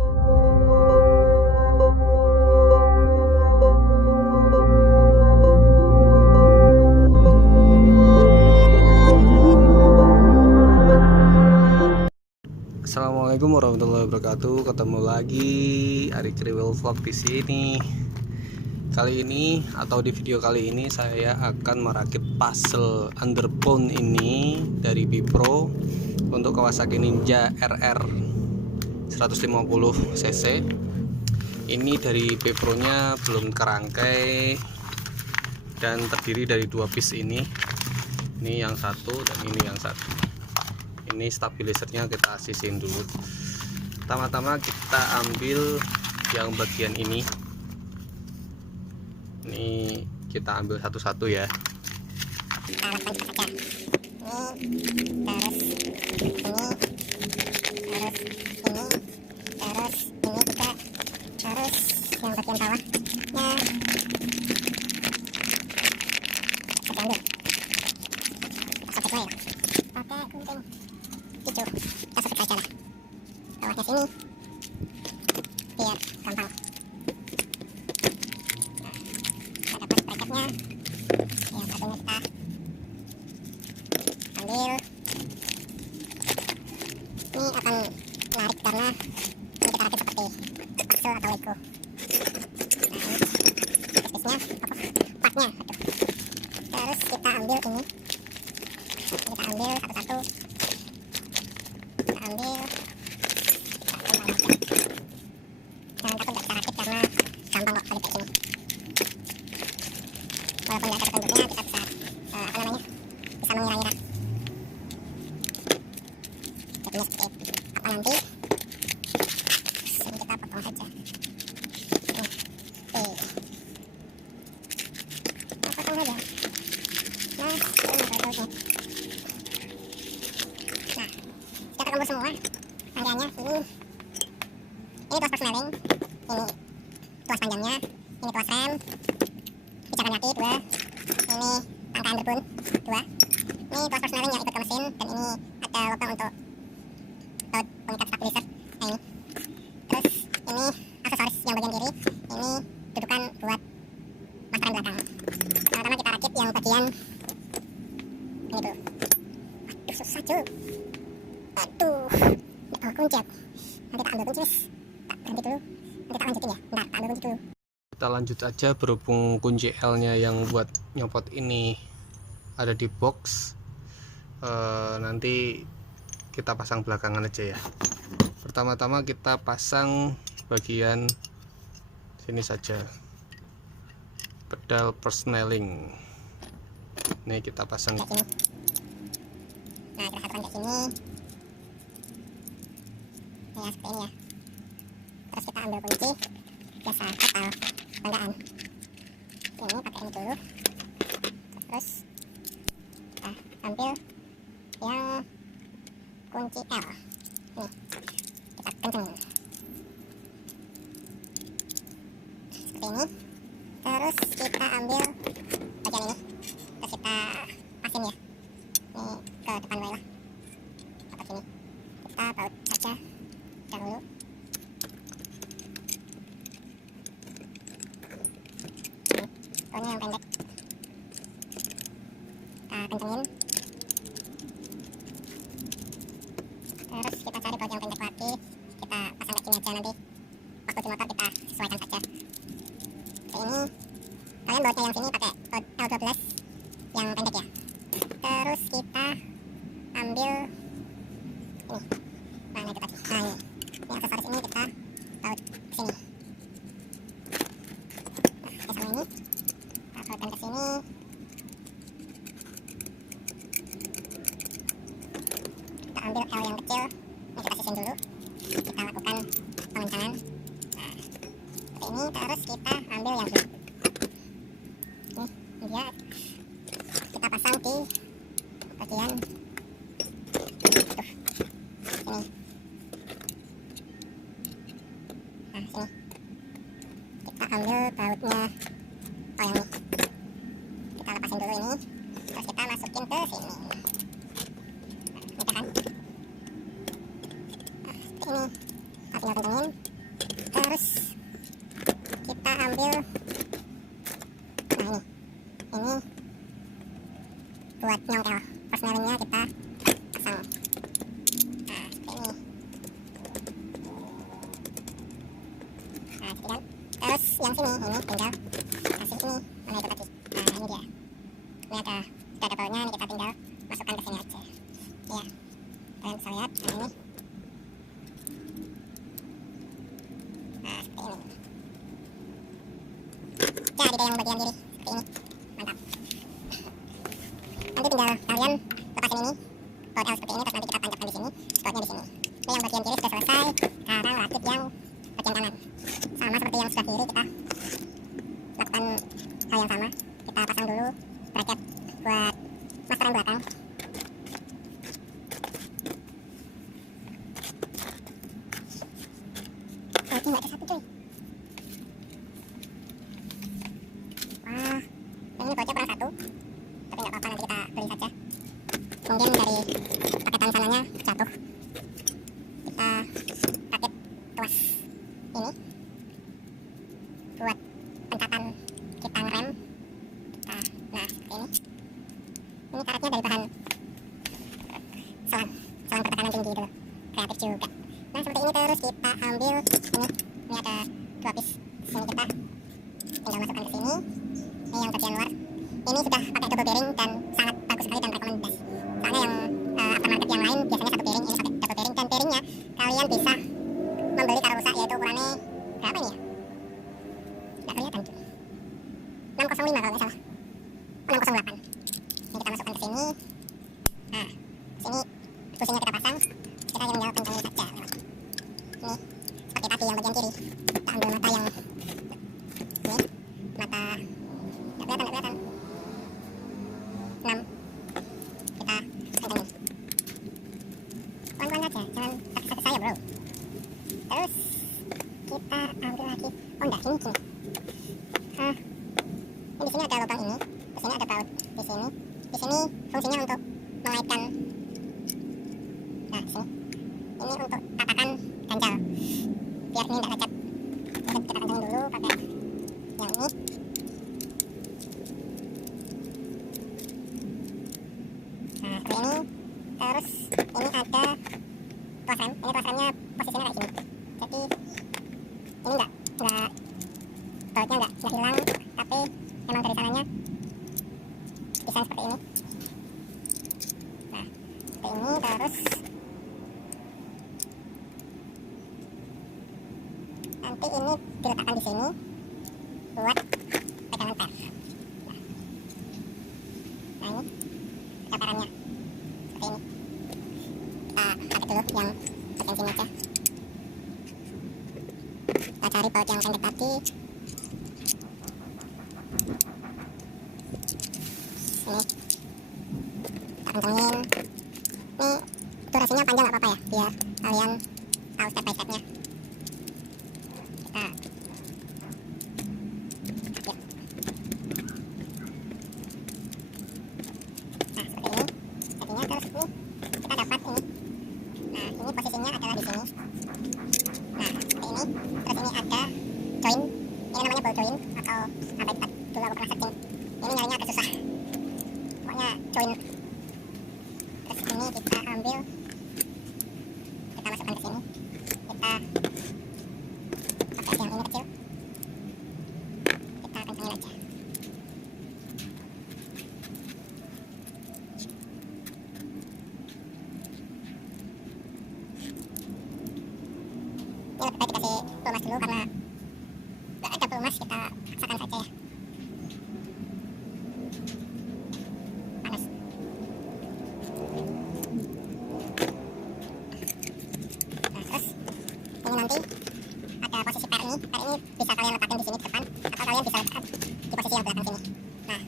Assalamualaikum warahmatullahi wabarakatuh. Ketemu lagi Ari Kriwil Vlog di sini. Kali ini atau di video kali ini saya akan merakit puzzle underbone ini dari bpro untuk Kawasaki Ninja RR 150 cc. Ini dari bpro nya belum kerangkai dan terdiri dari dua piece ini. Ini yang satu dan ini yang satu. Ini stabilizernya kita asisin dulu. Pertama-tama kita ambil yang bagian ini. Ini kita ambil satu-satu ya. Kita lakukan cepat saja. Terus ini juga, terus yang bagian bawahnya kita ambil. Kita sobek ya. Pakai gunting hijau, kita sobek saja lah bawahnya sini biar gampang. Nah, kita dapat bracketnya. Yang satunya kita ambil. Ini akan menarik karena ini kita rakit seperti puzzle atau lego. Nah, ini piece-nya partnya. Terus kita ambil ini. Kita ambil satu-satu. Kita ambil. Jangan takut gak bisa rakit karena gampang kok kalau kayak gini. Walaupun gak ada petunjuknya, kita bisa bisa mengira-ngira jadinya seperti apa nanti. Ini kita potong saja. Kita potong saja. Nah, ini bagus. Nah, kita kumpul semua rangkaiannya. Ini tuas persneling, ini tuas panjangnya, ini tuas rem, pijakan kaki 2, ini tangka underbone 2, ini tuas persneling yang ikut ke mesin, dan ini ada lubang untuk baut pengikat stabilizer. Nah, ini terus ini aksesoris yang bagian kiri, ini dudukan buat mas rem belakang. Pertama kita rakit yang bagian ini dulu. Aduh, susah cuy. Aduh, nggak bawa kunci aku. Nanti tak ambil kunci wis. Tak berhenti dulu. Nanti tak lanjutin ya. Bentar, tak ambil kunci dulu. Kita lanjut aja berhubung kunci L nya yang buat nyopot ini ada di box. Nanti kita pasang belakangan aja ya. Pertama-tama kita pasang bagian sini saja, pedal persneling. Ini kita pasang kayak gini. Nah, kita satukan kayak gini. Ya, seperti ini ya. Terus kita ambil kunci biasa kapal banggaan. Ini pakai ini dulu. Terus kita ambil yang kunci L. Ini kita kencengin seperti ini. Terus kita ambil bagian ini. Terus kita pasin ya. Ini ke depan wae lah. Apa gini? Kita baut saja dahulu. Ini yang pendek. Kita kencengin. Terus kita cari baut yang pendek lagi. Kita pasang kayak gini aja, nanti waktu di motor kita sesuaikan saja. Seperti ini. Kalian bautnya yang sini pakai baut L12 yang pendek ya. Terus kita ambil ini. Mana itu tadi? Nah, ini aksesoris ini kita baut sini. Nah, sama ini kita bautkan ke sini. Kita ambil L yang kecil. Ini kita sisin dulu. Kita lakukan pengencangan. Nah, seperti ini. Terus kita ambil yang ini. Ini dia. Kita pasang di bagian sini. Nah, sini kita ambil bautnya. Oh, yang ini kita lepasin dulu ini. Terus kita masukin ke sini. Nah, ini kan. Nah, seperti ini. Tinggal kencengin. kita pasang. Nah, seperti ini. Nah, seperti kan. Terus yang sini ini tinggal kasih ini, mana itu tadi. Nah, ini dia. Ini sudah ada bautnya, ini kita tinggal masukkan ke sini aja. Ya, kalian bisa lihat. Nah, ini. Nah, seperti ini. Jadi deh yang bagian kiri seperti ini. Mantap. Nanti tinggal kalian lepasin ini baut L seperti ini, terus nanti kita tancapkan di sini, bautnya di sini. Ini yang bagian kiri sudah selesai. Sekarang rakit yang bagian kanan. Sama seperti yang sebelah kiri, kita lakukan hal yang sama. Kita pasang dulu bracket buat master yang belakang. Bautnya nggak ada satu cuy. Wah, ini bautnya kurang satu, tapi nggak apa-apa, nanti kita beli saja. Mungkin dari paketan sananya jatuh. Kita rakit tuas ini buat pencatan kita ngerem. Nah, seperti ini. Ini karetnya dari bahan selang pertekanan tinggi itu, kreatif juga. Nah, seperti ini. Terus kita ambil ini. Ini ada 2 piece. Sini kita tinggal masukkan ke sini. Ini yang bagian luar. Ini sudah pakai double bearing dan sangat bagus sekali dan rekomendasi. Soalnya yang aftermarket yang lain biasanya 1 bearing, ini pakai double bearing, dan bearingnya kalian bisa membeli kalau rusak, yaitu ukurannya berapa ini ya? Nggak kelihatan tuh. 605 kalau nggak salah. 608. Ini kita masukkan ke sini. Nah, sini businya kita pasang. Kita tinggal kencangin saja lewat. Ini seperti tadi yang bagian kiri. Kita ambil mata yang ini, mata nggak kelihatan. 6. Kita kencangin. Pelan-pelan aja, jangan tergesa-gesa ya bro. Terus kita ambil lagi. Oh enggak, ini. Ini di sini ada lubang ini. Di sini ada baut di sini. Di sini fungsinya untuk mengaitkan. Nah, sini. Ini untuk tatakan ganjal. Biar ini enggak lecet. Kita kencangin dulu pakai yang ini. Nah, seperti ini. Terus ini ada tuas rem. Ini tuas remnya posisinya kayak gini. Jadi ini enggak bautnya enggak hilang, tapi memang dari sananya desain seperti ini. Nah, seperti ini. Terus nanti ini diletakkan di sini buat pegangan per. Nah, ini perannya seperti ini. Kita pakai dulu yang bagian sini aja. Kita cari baut yang pendek tadi. Ini kita kencangin. Ini durasinya panjang nggak apa-apa ya, biar kalian tahu step by stepnya. Kita rakit. Nah, seperti ini jadinya. Terus ini kita dapat ini. Nah, ini posisinya adalah di sini. Nah, seperti ini. Terus ini ada join. Ini namanya ball join atau apa itu dulu aku pernah searching. Ini nyarinya agak susah. Pokoknya join. Terus ini kita ambil, kita masukkan ke sini. Kita pakai yang ini kecil. Kita kencangin aja. Ini lebih baik dikasih pelumas dulu karena nggak ada pelumas, kita paksakan saja ya. Panas. Nah, terus ini nanti ada posisi per ini. Per ini bisa kalian letakkan di sini di depan, atau kalian bisa letakkan di posisi yang belakang sini. Nah,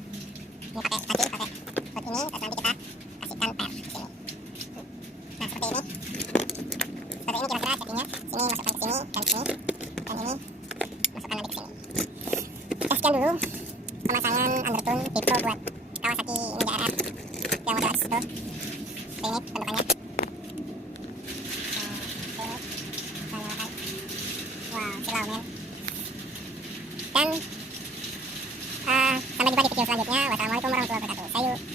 ini pakai tadi pakai buat ini, terus nanti kita kasihkan per di sini. Nah, seperti ini. Seperti ini kira-kira jadinya. Sini masukkan ke sini dan sini, dan ini masukkan lagi ke sini. Sekian dulu pemasangan underbone bpro buat Kawasaki Ninja RR yang model itu. Seperti ini bentukannya. Wow, silau men. Dan sampai jumpa di video selanjutnya. Wassalamualaikum warahmatullahi wabarakatuh. See you.